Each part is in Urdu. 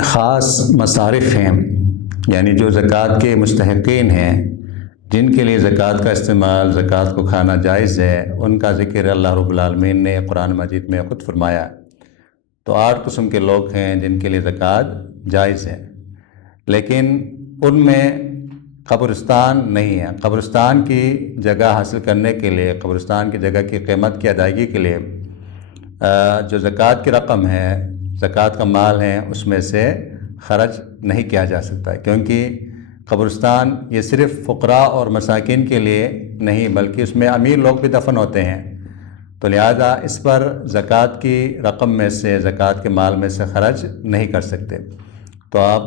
خاص مصارف ہیں، یعنی جو زکوٰۃ کے مستحقین ہیں جن کے لیے زکوٰۃ کا استعمال، زکوٰۃ کو کھانا جائز ہے، ان کا ذکر اللہ رب العالمین نے قرآن مجید میں خود فرمایا۔ تو 8 قسم کے لوگ ہیں جن کے لیے زکوٰۃ جائز ہے، لیکن ان میں قبرستان نہیں ہے۔ قبرستان کی جگہ حاصل کرنے کے لیے، قبرستان کی جگہ کی قیمت کی ادائیگی کے لیے جو زکوٰۃ کی رقم ہے، زکوٰۃ کا مال ہے، اس میں سے خرچ نہیں کیا جا سکتا، کیونکہ قبرستان یہ صرف فقراء اور مساکین کے لیے نہیں بلکہ اس میں امیر لوگ بھی دفن ہوتے ہیں، تو لہذا اس پر زکوٰۃ کی رقم میں سے، زکوٰۃ کے مال میں سے خرچ نہیں کر سکتے۔ تو آپ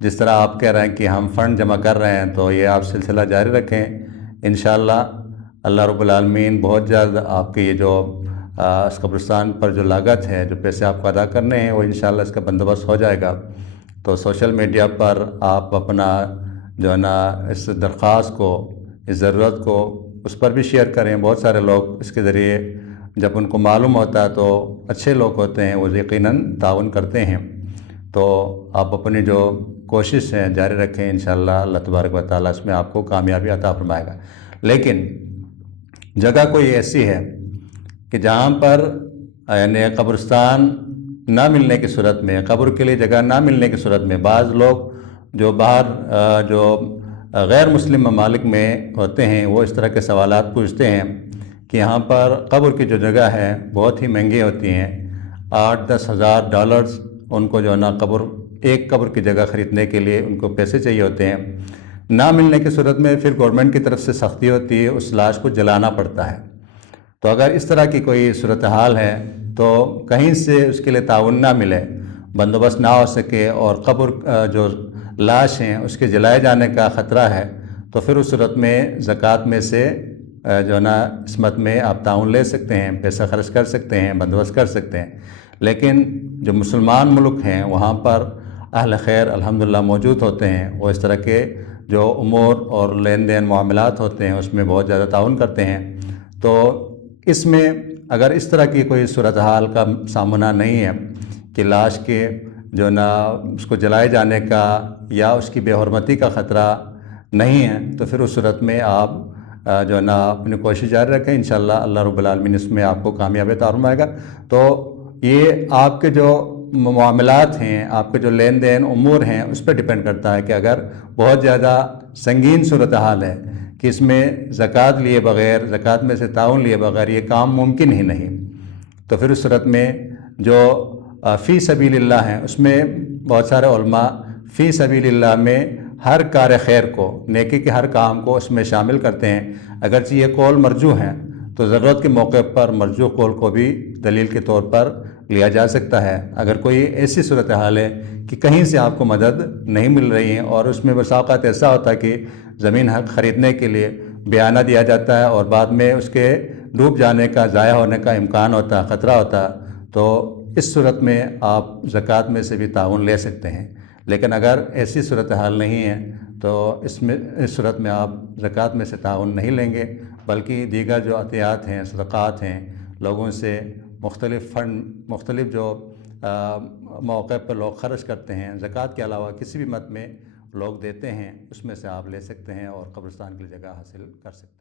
جس طرح آپ کہہ رہے ہیں کہ ہم فنڈ جمع کر رہے ہیں، تو یہ آپ سلسلہ جاری رکھیں، انشاءاللہ اللہ رب العالمین بہت جلد آپ کے یہ جو اس قبرستان پر جو لاگت ہے، جو پیسے آپ کو ادا کرنے ہیں، وہ انشاءاللہ اس کا بندوبست ہو جائے گا۔ تو سوشل میڈیا پر آپ اپنا جو ہے نا اس درخواست کو، اس ضرورت کو اس پر بھی شیئر کریں۔ بہت سارے لوگ اس کے ذریعے جب ان کو معلوم ہوتا ہے تو اچھے لوگ ہوتے ہیں، وہ یقیناً تعاون کرتے ہیں۔ تو آپ اپنی جو کوشش ہے جاری رکھیں، انشاءاللہ اللہ تبارک و تعالیٰ اس میں آپ کو کامیابی عطا فرمائے گا۔ لیکن جگہ کوئی ایسی ہے کہ جہاں پر یعنی قبرستان نہ ملنے کی صورت میں، قبر کے لیے جگہ نہ ملنے کی صورت میں، بعض لوگ جو باہر جو غیر مسلم ممالک میں ہوتے ہیں وہ اس طرح کے سوالات پوچھتے ہیں کہ یہاں پر قبر کی جو جگہ ہے بہت ہی مہنگی ہوتی ہیں، 8-10 ہزار ڈالرز ان کو جو ہے نا ایک قبر کی جگہ خریدنے کے لیے ان کو پیسے چاہیے ہوتے ہیں۔ نہ ملنے کی صورت میں پھر گورنمنٹ کی طرف سے سختی ہوتی ہے، اس لاش کو جلانا پڑتا ہے۔ تو اگر اس طرح کی کوئی صورتحال ہے تو کہیں سے اس کے لیے تعاون نہ ملے، بندوبست نہ ہو سکے اور قبر جو لاش ہیں اس کے جلائے جانے کا خطرہ ہے، تو پھر اس صورت میں زکوٰۃ میں سے جو ہے نا عصمت میں آپ تعاون لے سکتے ہیں، پیسہ خرچ کر سکتے ہیں، بندوبست کر سکتے ہیں۔ لیکن جو مسلمان ملک ہیں وہاں پر اہل خیر الحمدللہ موجود ہوتے ہیں، وہ اس طرح کے جو امور اور لین دین معاملات ہوتے ہیں اس میں بہت زیادہ تعاون کرتے ہیں۔ تو اس میں اگر اس طرح کی کوئی صورتحال کا سامنا نہیں ہے کہ لاش کے جو نا اس کو جلائے جانے کا یا اس کی بے حرمتی کا خطرہ نہیں ہے، تو پھر اس صورت میں آپ جو ہے نا اپنی کوشش جاری رکھیں، انشاءاللہ اللہ رب العالمین اس میں آپ کو کامیابی عطا فرمائے گا۔ تو یہ آپ کے جو معاملات ہیں، آپ کے جو لین دین امور ہیں، اس پہ ڈیپینڈ کرتا ہے کہ اگر بہت زیادہ سنگین صورتحال ہے کہ اس میں زکوٰۃ لیے بغیر، زکوٰۃ میں سے تعاون لیے بغیر یہ کام ممکن ہی نہیں، تو پھر اس صورت میں جو فی سبیل اللہ ہیں اس میں بہت سارے علماء فی سبیل اللہ میں ہر کار خیر کو، نیکی کے ہر کام کو اس میں شامل کرتے ہیں۔ اگرچہ یہ قول مرجوح ہیں تو ضرورت کے موقع پر مرجوح قول کو بھی دلیل کے طور پر لیا جا سکتا ہے۔ اگر کوئی ایسی صورتحال ہے کہ کہیں سے آپ کو مدد نہیں مل رہی ہے اور اس میں بسا اوقات ایسا ہوتا ہے کہ زمین حق خریدنے کے لیے بیانہ دیا جاتا ہے اور بعد میں اس کے ڈوب جانے کا، ضائع ہونے کا امکان ہوتا ہے، خطرہ ہوتا ہے، تو اس صورت میں آپ زکوٰۃ میں سے بھی تعاون لے سکتے ہیں۔ لیکن اگر ایسی صورتحال نہیں ہے تو اس صورت میں آپ زکوٰۃ میں سے تعاون نہیں لیں گے، بلکہ دیگر جو عطیات ہیں، صدقات ہیں، لوگوں سے مختلف فنڈ، مختلف جو موقع پر لوگ خرچ کرتے ہیں، زکوٰۃ کے علاوہ کسی بھی مد میں لوگ دیتے ہیں، اس میں سے آپ لے سکتے ہیں اور قبرستان کی جگہ حاصل کر سکتے ہیں۔